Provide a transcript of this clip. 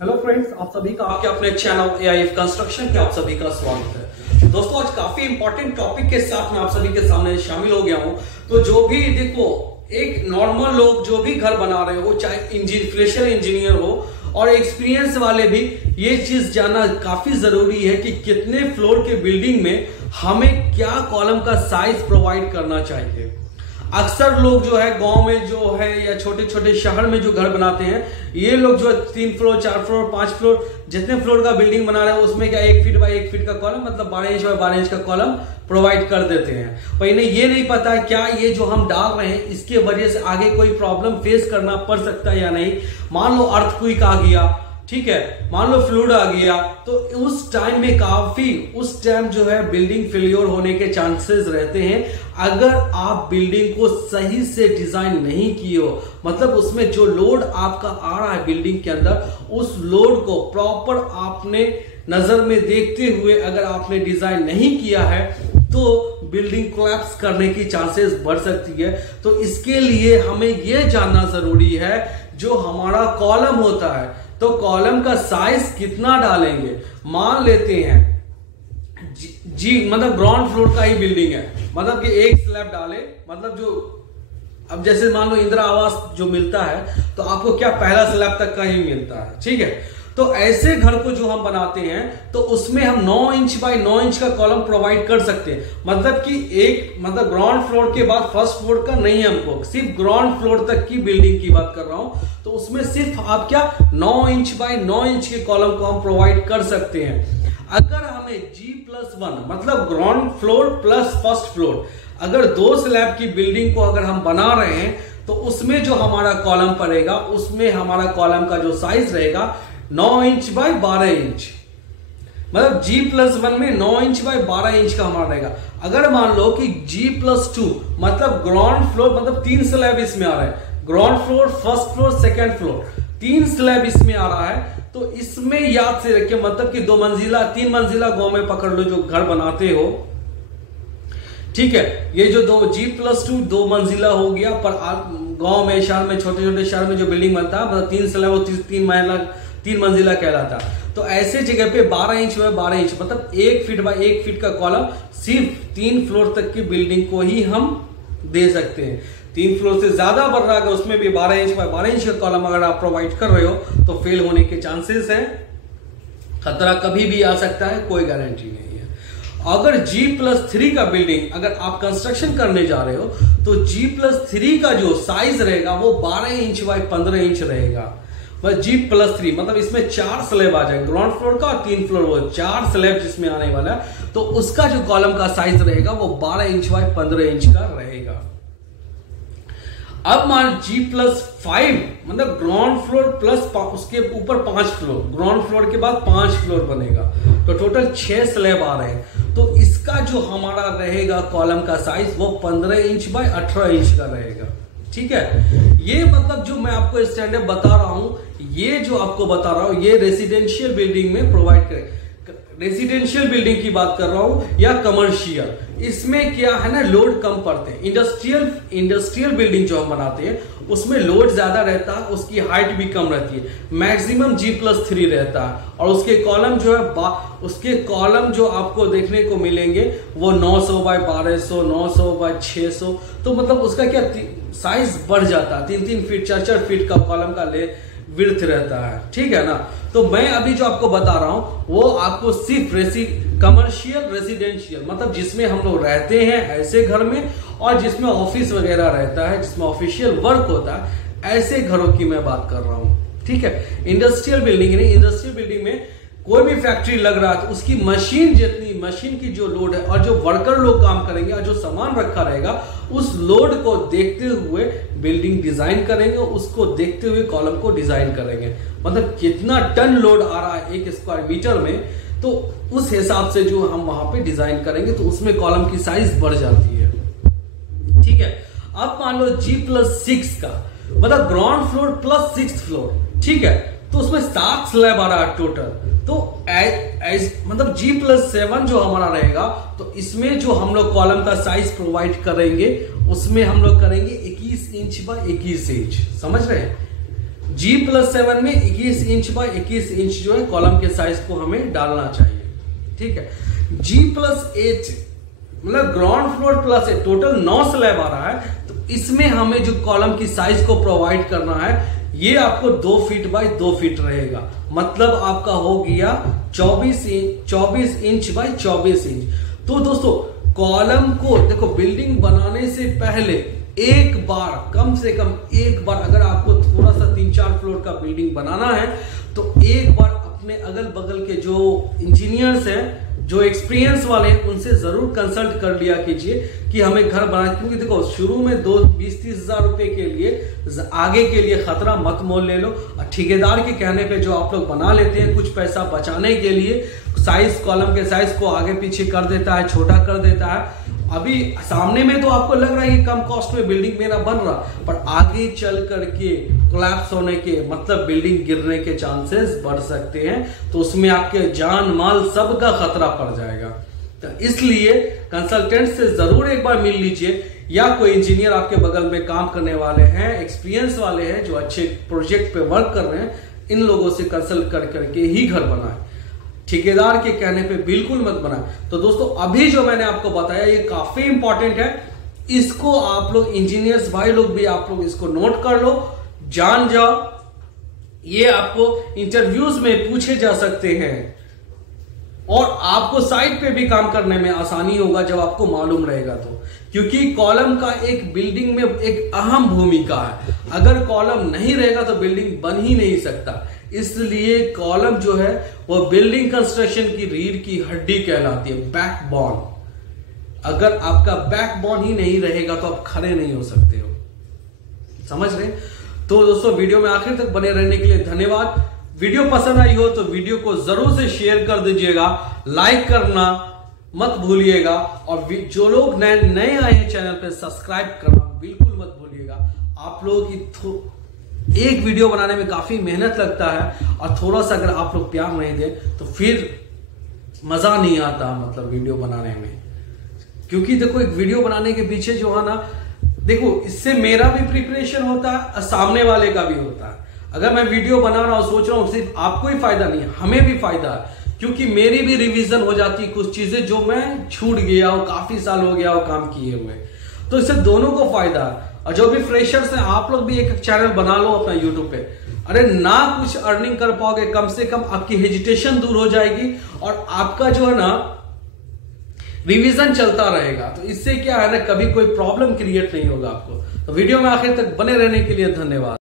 Hello friends, आप सभी का आपके अपने चैनल AIF कंस्ट्रक्शन के आप सभी का स्वागत है। दोस्तों, आज काफी इंपॉर्टेंट टॉपिक के साथ मैं आप सभी के सामने शामिल हो गया हूं। तो जो भी देखो, एक नॉर्मल लोग जो भी घर बना रहे हो, चाहे फ्रेशर इंजीनियर हो और एक्सपीरियंस वाले भी, ये चीज जानना काफी जरूरी है कि कितने फ्लोर के बिल्डिंग में हमें क्या कॉलम का साइज प्रोवाइड करना चाहिए। अक्सर लोग जो है गांव में जो है या छोटे छोटे शहर में जो घर बनाते हैं, ये लोग जो 3 फ्लोर 4 फ्लोर 5 फ्लोर जितने फ्लोर का बिल्डिंग बना रहे हैं उसमें क्या 1 फीट बाय 1 फीट का कॉलम, मतलब 12 इंच बाय 12 इंच का कॉलम प्रोवाइड कर देते हैं। पर इन्हें ये नहीं पता क्या ये जो हम डाल रहे हैं इसके वजह से आगे कोई प्रॉब्लम फेस करना पड़ सकता है या नहीं। मान लो अर्थक्वेक आ गया, ठीक है, मान लो फ्लूड आ गया, तो उस टाइम में उस टाइम जो है बिल्डिंग फेलियर होने के चांसेस रहते हैं। अगर आप बिल्डिंग को सही से डिजाइन नहीं किए हो, मतलब उसमें जो लोड आपका आ रहा है बिल्डिंग के अंदर, उस लोड को प्रॉपर आपने नजर में देखते हुए अगर आपने डिजाइन नहीं किया है तो बिल्डिंग कोलैप्स करने की चांसेस बढ़ सकती है। तो इसके लिए हमें यह जानना जरूरी है, जो हमारा कॉलम होता है तो कॉलम का साइज कितना डालेंगे। मान लेते हैं जी मतलब ग्राउंड फ्लोर का ही बिल्डिंग है, मतलब कि एक स्लैब डाले, मतलब जो अब जैसे मान लो इंदिरा आवास जो मिलता है तो आपको क्या पहला स्लैब तक का ही मिलता है, ठीक है। तो ऐसे घर को जो हम बनाते हैं तो उसमें हम 9 इंच बाय 9 इंच का कॉलम प्रोवाइड कर सकते हैं। मतलब कि मतलब ग्राउंड फ्लोर के बाद फर्स्ट फ्लोर का नहीं, हमको सिर्फ ग्राउंड फ्लोर तक की बिल्डिंग की बात कर रहा हूं। तो उसमें सिर्फ आप क्या 9 इंच बाय 9 इंच के कॉलम को हम प्रोवाइड कर सकते हैं। अगर हमें G+1 मतलब ground floor plus first floor, अगर 2 स्लैब की बिल्डिंग को अगर हम बना रहे हैं तो उसमें जो हमारा कॉलम पड़ेगा, उसमें हमारा कॉलम का जो साइज रहेगा 9 इंच बाय 12 इंच, मतलब G+1 में 9 इंच बाय 12 इंच का हमारा रहेगा। अगर मान लो कि G+2 मतलब ग्राउंड फ्लोर, मतलब 3 स्लैब इसमें आ रहा है, ground floor first floor second floor 3 slab इसमें आ रहा है, तो इसमें याद से रखिए, मतलब कि 2 मंजिला 3 मंजिला गांव में पकड़ लो जो घर बनाते हो, ठीक है। ये जो G+2 2 मंजिला हो गया, पर गांव में शहर में छोटे छोटे शहर में जो बिल्डिंग बनता है मतलब 3 स्लैब वो 3 मंजिला कहलाता। तो ऐसे जगह पे 12 इंच बाय 12 इंच मतलब 1 फीट बाय 1 फीट का कॉलम सिर्फ 3 फ्लोर तक की बिल्डिंग को ही हम दे सकते हैं। 3 फ्लोर से ज्यादा बढ़ रहा है उसमें भी 12 इंच बाय 12 इंच का कॉलम अगर आप प्रोवाइड कर रहे हो तो फेल होने के चांसेस हैं। खतरा कभी भी आ सकता है, कोई गारंटी नहीं है। अगर G+3 का बिल्डिंग अगर आप कंस्ट्रक्शन करने जा रहे हो तो G+3 का जो साइज रहेगा वो 12 इंच बाय 15 इंच रहेगा। G+3 मतलब इसमें 4 स्लैब आ जाए, ग्राउंड फ्लोर का और 3 फ्लोर, वो 4 स्लैब जिसमें आने वाला है, तो उसका जो कॉलम का साइज रहेगा वो 12 इंच बाय 15 इंच का रहेगा। अब मान G+5 मतलब ग्राउंड फ्लोर प्लस उसके ऊपर 5 फ्लोर, ग्राउंड फ्लोर के बाद 5 फ्लोर बनेगा, तो टोटल 6 स्लैब आ रहे हैं। तो इसका जो हमारा रहेगा कॉलम का साइज वो 15 इंच बाय 18 इंच का रहेगा, ठीक है। ये मतलब जो मैं आपको स्टैंडर्ड बता रहा हूं, ये जो आपको बता रहा हूं, ये रेसिडेंशियल बिल्डिंग में प्रोवाइड करें। रेसिडेंशियल बिल्डिंग की बात कर रहा हूं या कमर्शियल, इसमें क्या है ना, लोड कम पड़ते हैं। इंडस्ट्रियल बिल्डिंग जो हम बनाते हैं उसमें लोड ज्यादा रहता है, उसकी हाइट भी कम रहती है, मैक्सिमम G+3 रहता है, और उसके कॉलम जो है उसके कॉलम जो आपको देखने को मिलेंगे वो 900 बाय 1200 900 बाय 600, तो मतलब उसका क्या साइज बढ़ जाता है, 3-3 फीट 4-4 फीट का कॉलम का विड्थ रहता है, ठीक है ना। तो मैं अभी जो आपको बता रहा हूं वो आपको सिर्फ कमर्शियल रेसिडेंशियल मतलब जिसमें हम लोग रहते हैं ऐसे घर में, और जिसमें ऑफिस वगैरह रहता है, जिसमें ऑफिशियल वर्क होता है, ऐसे घरों की मैं बात कर रहा हूं, ठीक है। इंडस्ट्रियल बिल्डिंग नहीं, इंडस्ट्रियल बिल्डिंग में कोई भी फैक्ट्री लग रहा है तो उसकी मशीन की जो लोड है और जो वर्कर लोग काम करेंगे और जो सामान रखा रहेगा, उस लोड को देखते हुए बिल्डिंग डिजाइन करेंगे, उसको देखते हुए कॉलम को डिजाइन करेंगे। मतलब कितना टन लोड आ रहा है 1 स्क्वायर मीटर में, तो उस हिसाब से जो हम वहां पे डिजाइन करेंगे तो उसमें कॉलम की साइज बढ़ जाती है, ठीक है। अब मान लो G+6 का मतलब ground floor plus 6th floor, ठीक है, तो उसमें 7 स्लैब आ रहा है टोटल। तो मतलब G+7 जो हमारा रहेगा, तो इसमें जो हम लोग कॉलम का साइज प्रोवाइड करेंगे उसमें हम लोग करेंगे 21 इंच बाय 21 इंच, समझ रहे हैं। G+7 में 21 इंच बाय 21 इंच जो है कॉलम के साइज को हमें डालना चाहिए। ठीक है, G+8 मतलब ground floor plus total 9 slab आ रहा है, तो इसमें हमें जो कॉलम की साइज को प्रोवाइड करना है ये आपको 2 फीट बाय 2 फीट रहेगा। मतलब आपका हो गया 24 इंच बाय 24 इंच। तो दोस्तों कॉलम को देखो, बिल्डिंग बनाने से पहले एक बार, कम से कम एक बार, अगर आपको थोड़ा सा 3-4 फ्लोर का बिल्डिंग बनाना है तो एक बार अपने अगल बगल के जो इंजीनियर्स हैं, जो एक्सपीरियंस वाले हैं, उनसे जरूर कंसल्ट कर लिया कीजिए कि हमें घर बना, क्योंकि देखो शुरू में 20-30 हजार रुपए के लिए आगे के लिए खतरा मत मोल ले लो। और ठेकेदार के कहने पे जो आप लोग बना लेते हैं कुछ पैसा बचाने के लिए, साइज, कॉलम के साइज को आगे पीछे कर देता है, छोटा कर देता है। अभी सामने में तो आपको लग रहा है कि कम कॉस्ट में बिल्डिंग मेरा बन रहा, पर आगे चल करके कोलैप्स होने के, मतलब बिल्डिंग गिरने के चांसेस बढ़ सकते हैं, तो उसमें आपके जान माल सबका खतरा पड़ जाएगा। तो इसलिए कंसल्टेंट से जरूर एक बार मिल लीजिए, या कोई इंजीनियर आपके बगल में काम करने वाले हैं, एक्सपीरियंस वाले हैं, जो अच्छे प्रोजेक्ट पे वर्क कर रहे हैं, इन लोगों से कंसल्ट कर करके ही घर बनाए। ठेकेदार के कहने पे बिल्कुल मत बनाए। तो दोस्तों अभी जो मैंने आपको बताया ये काफी इंपॉर्टेंट है, इसको आप लोग इंजीनियर्स भाई लोग भी आप लोग इसको नोट कर लो, जान जाओ। ये आपको इंटरव्यूज में पूछे जा सकते हैं और आपको साइट पे भी काम करने में आसानी होगा जब आपको मालूम रहेगा तो, क्योंकि कॉलम का एक बिल्डिंग में एक अहम भूमिका है। अगर कॉलम नहीं रहेगा तो बिल्डिंग बन ही नहीं सकता। इसलिए कॉलम जो है वो बिल्डिंग कंस्ट्रक्शन की रीढ़ की हड्डी कहलाती है, बैकबोन। अगर आपका बैकबोन ही नहीं रहेगा तो आप खड़े नहीं हो सकते हो, समझ रहे? तो दोस्तों वीडियो में आखिर तक बने रहने के लिए धन्यवाद। वीडियो पसंद आई हो तो वीडियो को जरूर से शेयर कर दीजिएगा, लाइक करना मत भूलिएगा, और जो लोग नए आए हैं चैनल पे सब्सक्राइब करना बिल्कुल मत भूलिएगा। आप लोगों की एक वीडियो बनाने में काफी मेहनत लगता है, और थोड़ा सा अगर आप लोग प्यार नहीं दें तो फिर मजा नहीं आता, मतलब वीडियो बनाने में। क्योंकि देखो एक वीडियो बनाने के पीछे जो है ना, देखो इससे मेरा भी प्रिपरेशन होता है और सामने वाले का भी होता है। अगर मैं वीडियो बना रहा हूं सोच रहा हूं सिर्फ आपको ही फायदा नहीं है, हमें भी फायदा है, क्योंकि मेरी भी रिवीजन हो जाती है कुछ चीजें जो मैं छूट गया हूं, काफी साल हो गया हो काम किए हुए, तो इससे दोनों को फायदा है। और जो भी फ्रेशर्स हैं आप लोग भी एक चैनल बना लो अपना यूट्यूब पे। अरे ना कुछ अर्निंग कर पाओगे, कम से कम आपकी हेजिटेशन दूर हो जाएगी और आपका जो है ना रिवीजन चलता रहेगा। तो इससे क्या है ना, कभी कोई प्रॉब्लम क्रिएट नहीं होगा आपको। तो वीडियो में आखिर तक बने रहने के लिए धन्यवाद।